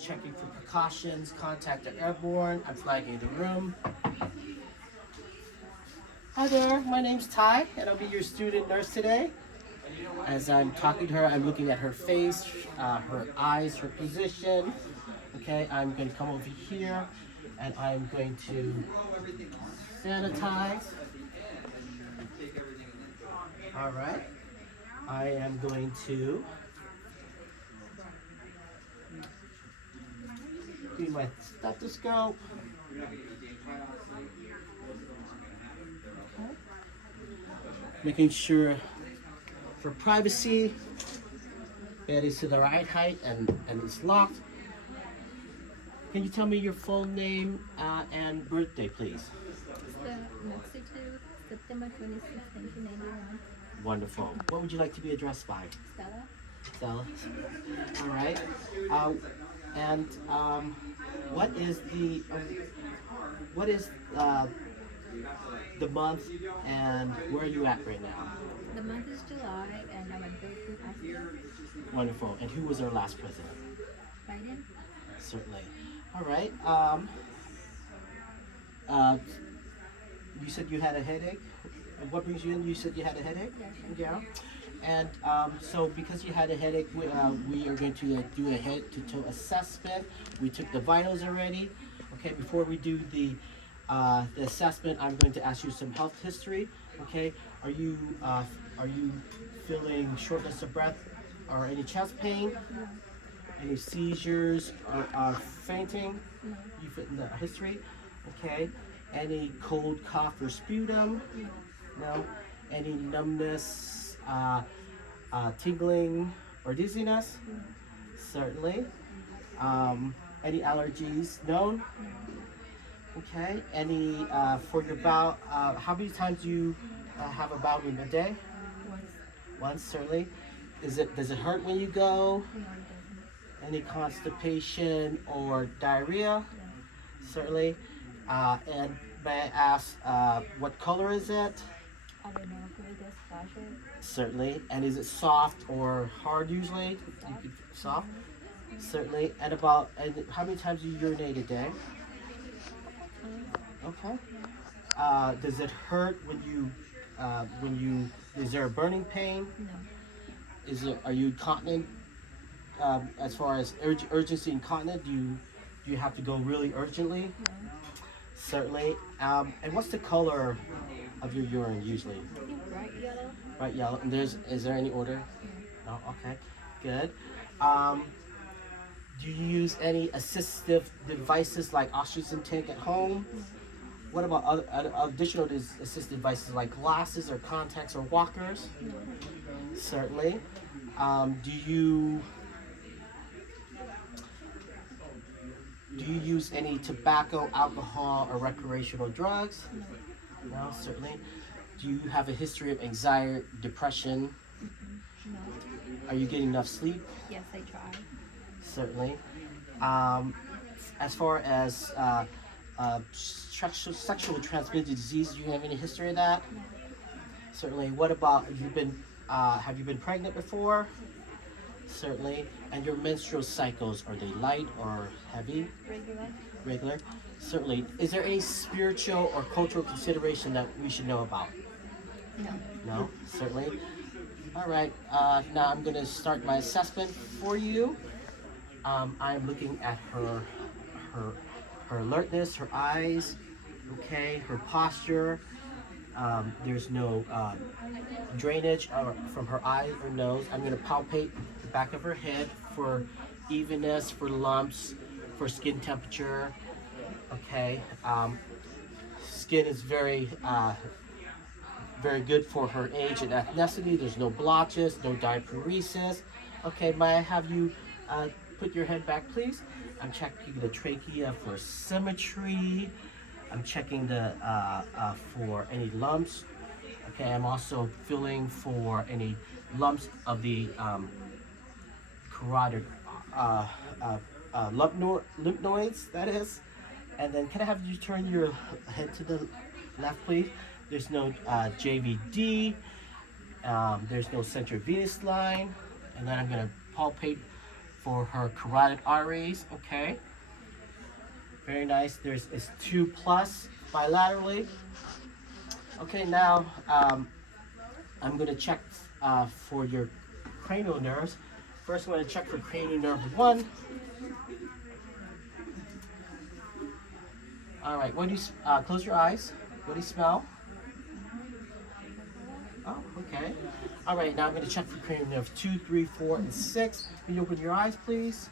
checking for precautions, contact the airborne. I'm flagging the room. Hi there, my name's Ty, and I'll be your student nurse today. As I'm talking to her, I'm looking at her face, her eyes, her position. Okay, I'm going to come over here, and I'm going to sanitize. All right, I am going to do my stethoscope. Okay. Making sure for privacy, bed is to the right height and it's locked. Can you tell me your full name and birthday, please? Mexico, September 26, 1991. Wonderful. What would you like to be addressed by? Stella. Stella. All right. And what is the month and where are you at right now? The month is July, and I'm a birthday pastor. Wonderful. And who was our last president? Biden. Certainly. All right. You said you had a headache. What brings you in? You said you had a headache? Yeah. And so because you had a headache, we are going to do a head-to-toe assessment. We took the vitals already. Okay, before we do the assessment, I'm going to ask you some health history. Okay, are you feeling shortness of breath or any chest pain? No. Any seizures or fainting? No. You fit in the history. Okay. Any cold, cough, or sputum? No. No. Any numbness, tingling, or dizziness? No. Certainly. Any allergies known? No. Okay. Any for your bowel? How many times do you have a bowel movement a day? Once. Once, certainly. Does it hurt when you go? No, it doesn't. Any constipation or diarrhea? No. Certainly. And may I ask, what color is it? I don't know if it is flashes. Certainly. And is it soft or hard usually? Soft? Certainly. And how many times do you urinate a day? Okay. Does it hurt is there a burning pain? No. Are you incontinent? As far as urgency incontinent, do you have to go really urgently? No. Certainly. And what's the color of your urine usually? I think bright yellow. Bright yellow. And is there any odor? No. Okay. Good. Do you use any assistive devices like oxygen tank at home? No. What about other additional assistive devices like glasses or contacts or walkers? No. Certainly. Do you use any tobacco, alcohol, or recreational drugs? No. No, certainly. Do you have a history of anxiety, depression? No. Are you getting enough sleep? Yes, I try. Certainly. As far as sexual transmitted disease, do you have any history of that? No. Certainly. What about have you been pregnant before? Certainly. And your menstrual cycles, are they light or heavy? Regular. Regular? Certainly. Is there any spiritual or cultural consideration that we should know about? No. No? Certainly. All right. Now I'm going to start my assessment for you. I'm looking at her alertness, her eyes, okay, her posture. There's no drainage from her eyes or nose. I'm going to palpate the back of her head for evenness, for lumps, for skin temperature. Okay. Skin is very good for her age and ethnicity. There's no blotches, no diaphoresis. Okay, may I have you put your head back, please? I'm checking the trachea for symmetry. I'm checking for any lumps. Okay, I'm also feeling for any lumps of the carotid lymph nodes, that is. And then can I have you turn your head to the left, please? There's no JVD. There's no central venous line. And then I'm going to palpate for her carotid arteries. Okay, very nice. It's 2+ bilaterally. Okay, now I'm gonna check for your cranial nerves. First, I'm gonna check for cranial nerve 1. All right, what do you close your eyes? What do you smell? Oh, okay. All right, now I'm going to check for cranial nerve 2, 3, 4, and 6. Can you open your eyes, please?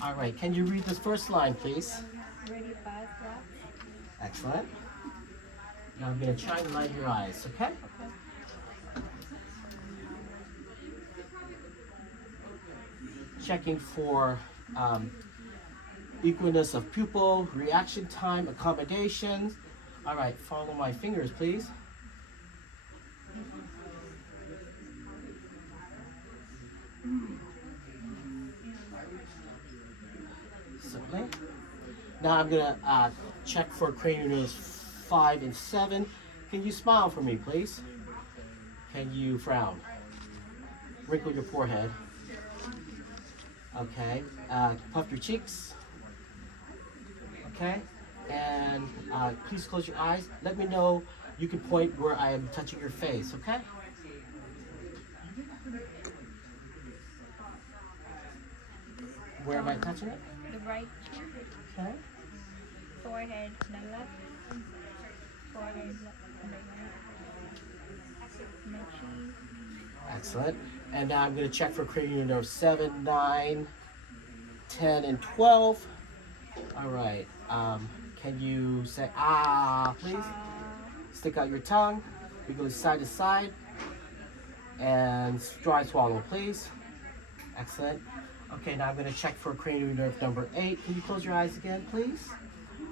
All right, can you read this first line, please? Ready, pass, left. Excellent. Now I'm going to try and light your eyes, okay? Checking for equalness of pupil, reaction time, accommodations. All right, follow my fingers, please. Certainly. Now I'm gonna check for cranial nerves 5 and 7. Can you smile for me, please? Can you frown? Wrinkle your forehead. Okay. Puff your cheeks. Okay. And please close your eyes. Let me know. You can point where I am touching your face. Okay. Where am I touching it? The right cheek, Okay. forehead, the left, forehead, the right, my cheek. Excellent. And now I'm going to check for cranial nerve 7, 9, 10, and 12. All right. Can you say please? Stick out your tongue. We go side to side. And dry swallow, please. Excellent. Okay, now I'm going to check for cranial nerve number 8. Can you close your eyes again, please?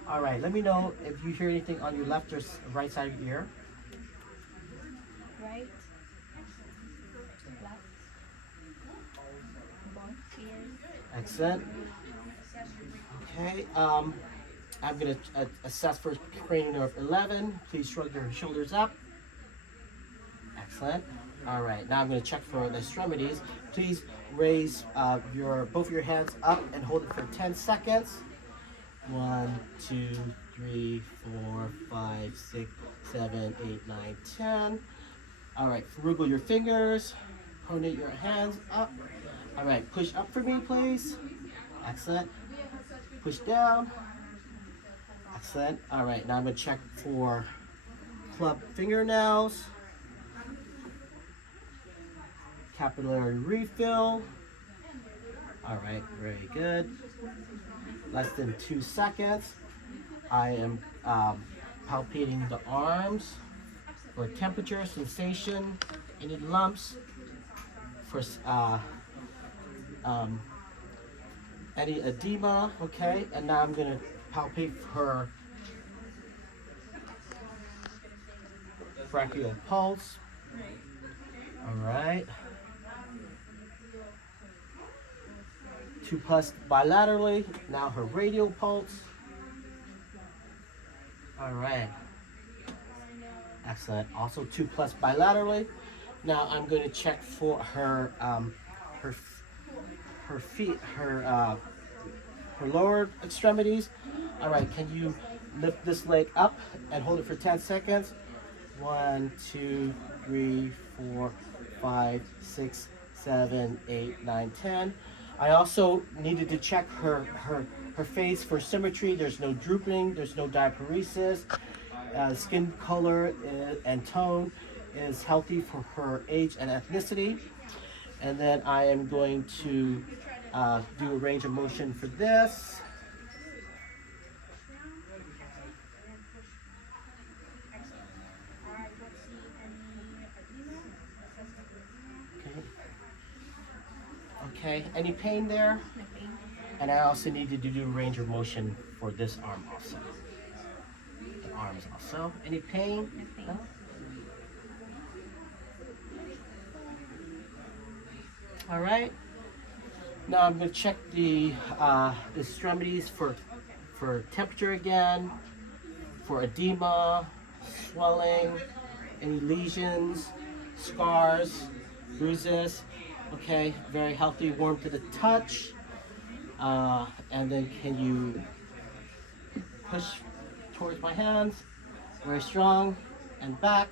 All right. Let me know if you hear anything on your left or right side of your ear. Right, left, both ears. Excellent. Okay. I'm going to assess for cranial nerve 11. Please shrug your shoulders up. Excellent. All right. Now I'm going to check for the extremities. Please raise both your hands up and hold it for 10 seconds. 1, 2, 3, 4, 5, 6, 7, 8, 9, 10. All right. Wriggle your fingers. Pronate your hands up. All right. Push up for me, please. Excellent. Push down. Excellent. All right. Now I'm going to check for club fingernails. Capillary refill. All right, very good. Less than 2 seconds. I am palpating the arms for temperature, sensation, any lumps, for any edema. Okay, and now I'm gonna palpate her brachial pulse. All right. 2+ bilaterally. Now her radial pulse. All right. Excellent. Also 2+ bilaterally. Now I'm going to check for her feet, her lower extremities. All right. Can you lift this leg up and hold it for 10 seconds? 1, 2, 3, 4, 5, 6, 7, 8, 9, 10. I also needed to check her face for symmetry. There's no drooping, there's no diaparesis. Skin color and tone is healthy for her age and ethnicity. And then I am going to do a range of motion for this. Okay, any pain there? Nothing. And I also needed to do range of motion for this arm also. The arms also. Any pain? Nothing. No? All right. Now I'm going to check the extremities for temperature again, for edema, swelling, any lesions, scars, bruises. Okay, very healthy, warm to the touch. And then can you push towards my hands? Very strong and back.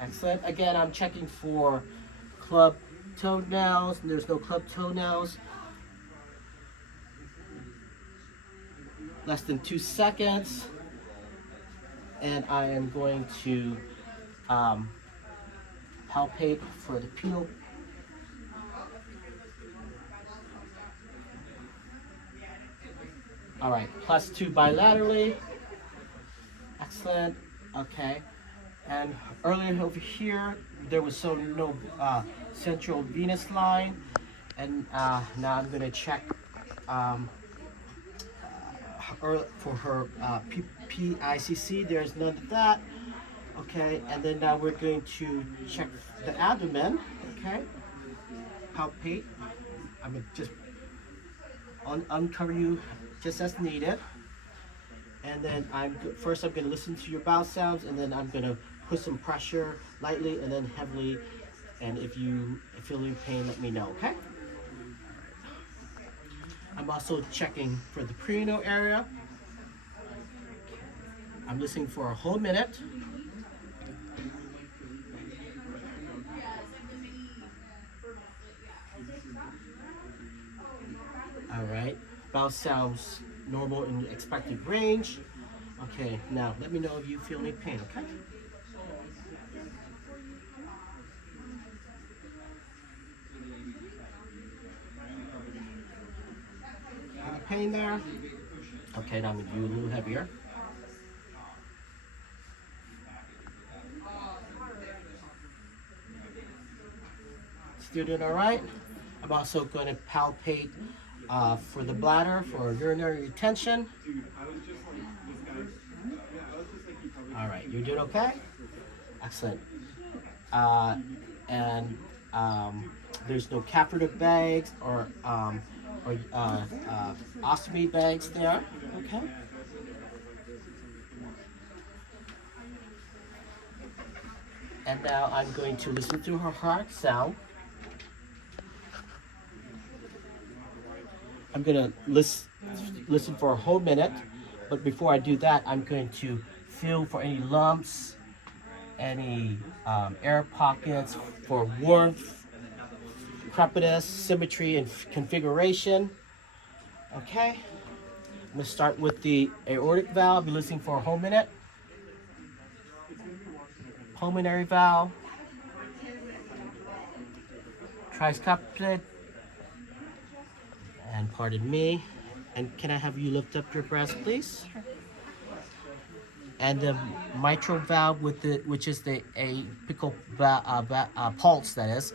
Excellent. Again, I'm checking for club toenails. There's no club toenails. Less than 2 seconds. And I am going to um, palpate for the pupil. All right, +2 bilaterally. Excellent. Okay. And earlier over here, there was no central venous line. And now I'm going to check for her PICC. There's none of that. Okay. And then now we're going to check the abdomen. Okay. Palpate. I'm going to just uncover you just as needed. And then first I'm going to listen to your bowel sounds, and then I'm going to put some pressure lightly and then heavily. And if you feel any pain, let me know, okay? I'm also checking for the perineal area. I'm listening for a whole minute. All right, bowel sounds normal in the expected range. Okay, now let me know if you feel any pain, okay? Any pain there? Okay, now I'm gonna do a little heavier. Still doing all right? I'm also going to palpate for the bladder for urinary retention. All right, you're doing okay? Excellent. And there's no catheter bags or ostomy bags there. Okay. And now I'm going to listen to her heart sound. I'm going to listen for a whole minute, but before I do that, I'm going to feel for any lumps, any air pockets for warmth, crepitus, symmetry, and configuration. Okay, I'm going to start with the aortic valve. Be listening for a whole minute. Pulmonary valve, tricuspid, and pardon me. And can I have you lift up your breast, please? Sure. And the mitral valve, which is the apical pulse, that is,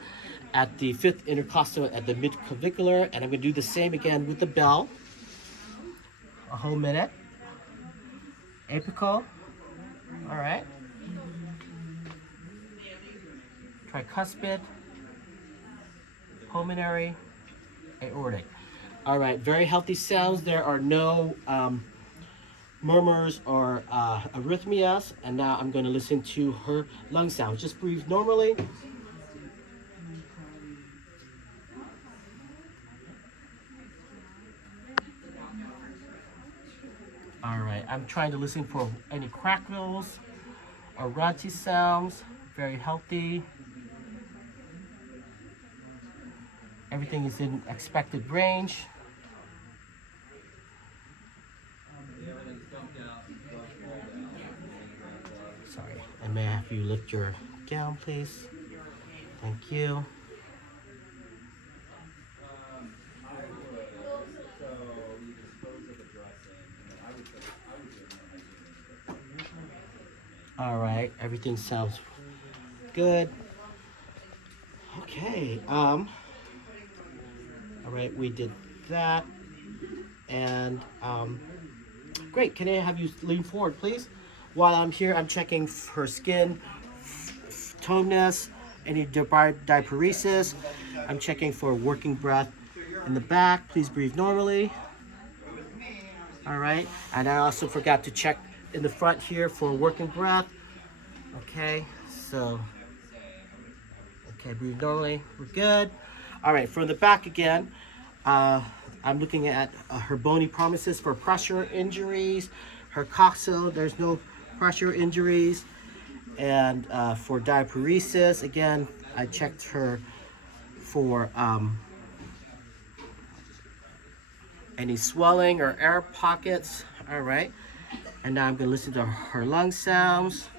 at the fifth intercostal at the midclavicular. And I'm going to do the same again with the bell. A whole minute. Apical. All right. Tricuspid. Pulmonary. Aortic. All right. Very healthy sounds. There are no murmurs or arrhythmias. And now I'm going to listen to her lung sounds. Just breathe normally. All right, I'm trying to listen for any crackles or raunchy sounds. Very healthy. Everything is in expected range. Sorry, and may I have you lift your gown, please? Thank you. All right, everything sounds good. Okay, all right, we did that. And great, can I have you lean forward, please? While I'm here, I'm checking her skin, toneness, any diaparesis. I'm checking for working breath in the back. Please breathe normally. All right, and I also forgot to check in the front here for working breath. Okay, so Okay, breathe normally. We're good. All right, from the back again, I'm looking at her bony promises for pressure injuries. Her coxal, there's no pressure injuries. And for diaphoresis, again, I checked her for any swelling or air pockets. All right. And now I'm going to listen to her lung sounds.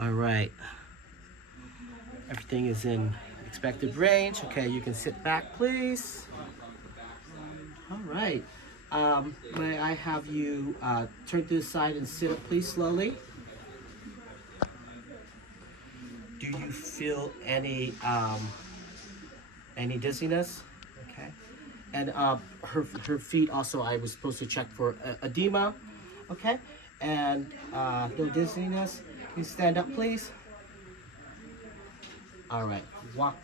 All right. Everything is in expected range. Okay, you can sit back, please. All right. May I have you turn to the side and sit up, please, slowly? Do you feel any dizziness? Okay. And her feet also, I was supposed to check for edema. Okay. And no dizziness. Can you stand up, please? All right. Walk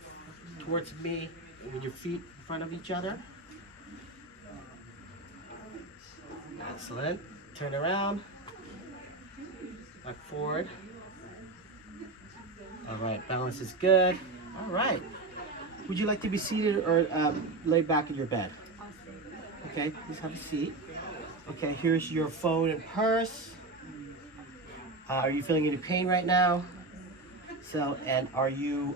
towards me with your feet in front of each other. Excellent. Turn around. Back forward. All right. Balance is good. All right. Would you like to be seated or lay back in your bed? I'll sit. Okay. Please have a seat. Okay. Here's your phone and purse. Are you feeling any pain right now? So, and are you,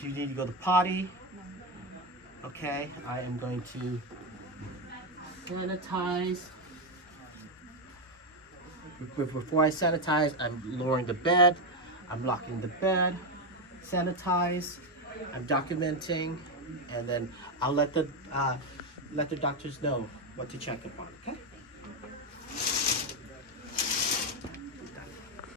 do you need to go to the potty? No. Okay, I am going to sanitize. Before I sanitize, I'm lowering the bed. I'm locking the bed. Sanitize. I'm documenting, and then I'll let the doctors know what to check upon. Okay.